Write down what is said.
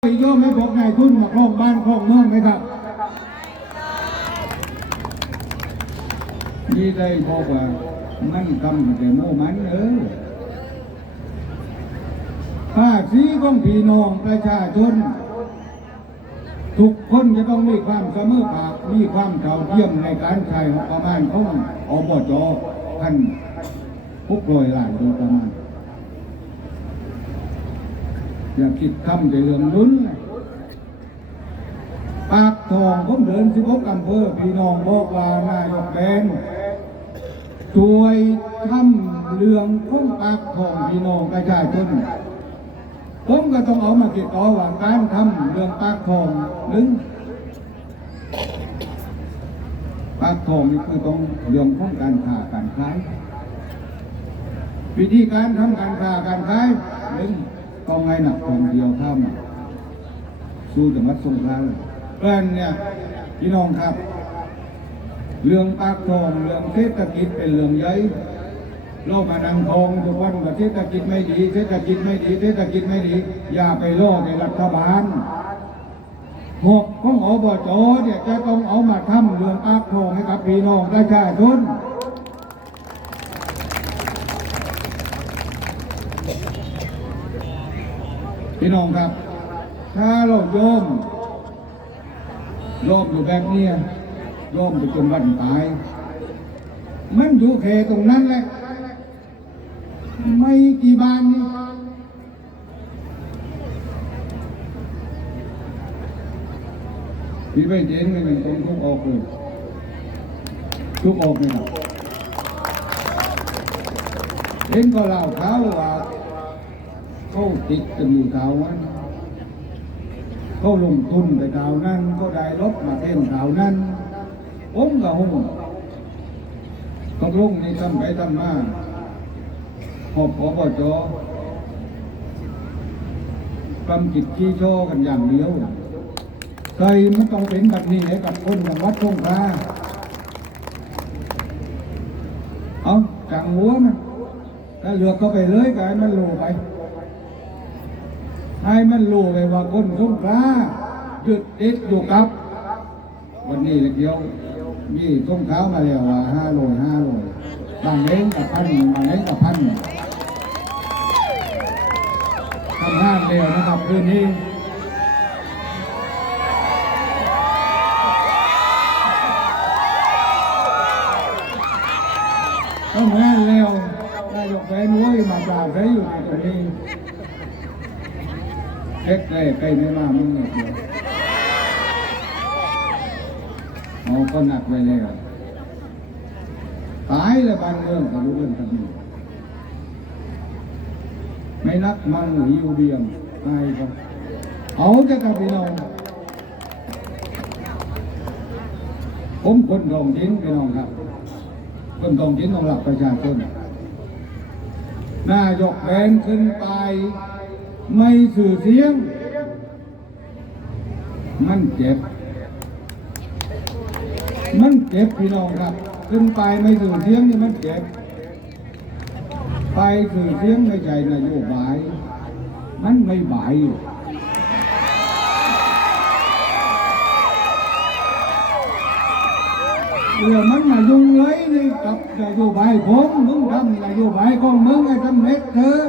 ไปโยมให้พวกนายทุนมาครองบ้านครองเมืองไหมครับนี่ได้บอกว่ามันทำแต่โมมันเออภาษีของพี่น้องประชาชน ทุกคนจะต้องมีความเสมอภาคมีความเท่าเทียมในการใช้งบประมาณของอบจท่านพุกรอยล้านโดยประมาณอย่าคิดคำแต่เรื่องลุ้นปากทองผมเดินสิบกอำเภอพี่น้องบอกว่านายกแบนช่วยทำเรื่องของปากทองพี่น้องประชาชน ผมก็ต้องเอามาคิดต่อว่าการทำเรื่องปากทองหนึ่งปากทองนี่คือต้องเรื่องของการค้าการขายวิธีการทำการค้าการขายหนึ่งต้องให้หนักทองเที่ยวเข้ามสู่จังหวัดสงขลาเพราะฉะนั้นเนี่ยพี่น้องครับ เรื่องปากทองเรื่องเศรษฐกิจเป็นเรื่องใหญ่ เรามานั่งทองทุกวันเศรษฐกิจไม่ดีเศรษฐกิจไม่ดีเศรษฐกิจไม่ดี อย่าไปล่อในรัฐบาลหกของอบจเนี่ยจะต้องเอามาทำเรื่องปากทองให้กับพี่น้องประชาชนพี่น้องครับ ถ้าเราโยมโยมอยู่แบบนี้โยมไปจนวันตาย มันอยู่เขตตรงนั้นแหละ ไม่กี่บานนี่พี่ไปเจนเลยตรงทุกออกเลยทุกออกเลยครับเห็นก็เล่าเขาว่าเขาติดกันอยู่แถวนั้นเขาลงทุนไปแถวนั้นก็ได้รถมาเต้นแถวนั้นผมก็หงตกลงในทำไปทำมา หอบขอบจกำจิตที่โชกันอย่างเดียวเคยมันต้องเป็นแบบนี้ให้กับคนจังวัดสงขลาเอาจังหัวมันถ้าเลือกเข้าไปเลยก็ให้มันโลไป ให้มันรู้ไปว่าคนสงขลายึดติดอยู่กับ วันนี้เดียวมีสงขลามาแล้วว่าห้าโลห้าโลบางเล้งกับพันบางเล้งกับพัน ทำงานเร็วนะครับคืนนี้ทำงานเร็วนายกแฟนวุ้ยมาจากไหนอยู่ในตรงนี้เล็กใกล้ใกล้ไม่มามึงเนี่ยเอาก็หนักไปเลยครับตายเลยบ้านเมืองก็รู้เรื่องกันอยู่ ไม่นักมันหิวเบียมตายก็เอาจะกับพี่น้องผมคนทองทิ้นพี่น้องครับ คนทองทิ้นของหลักประชาชนนายกแบนขึ้นไป ไม่สื่อเสียง มันเจ็บ มันเจ็บพี่น้องครับ ขึ้นไปไม่สื่อเสียงนี่มันเจ็บ ไปสื่อเสียงไม่ใช่นโยบาย มันไม่บายอยู่เรื่องมันมายุ่งเลยนี่กับนโยบายผมมึงทำนโยบายของมึงไอ้ทำเม็ดเถอะ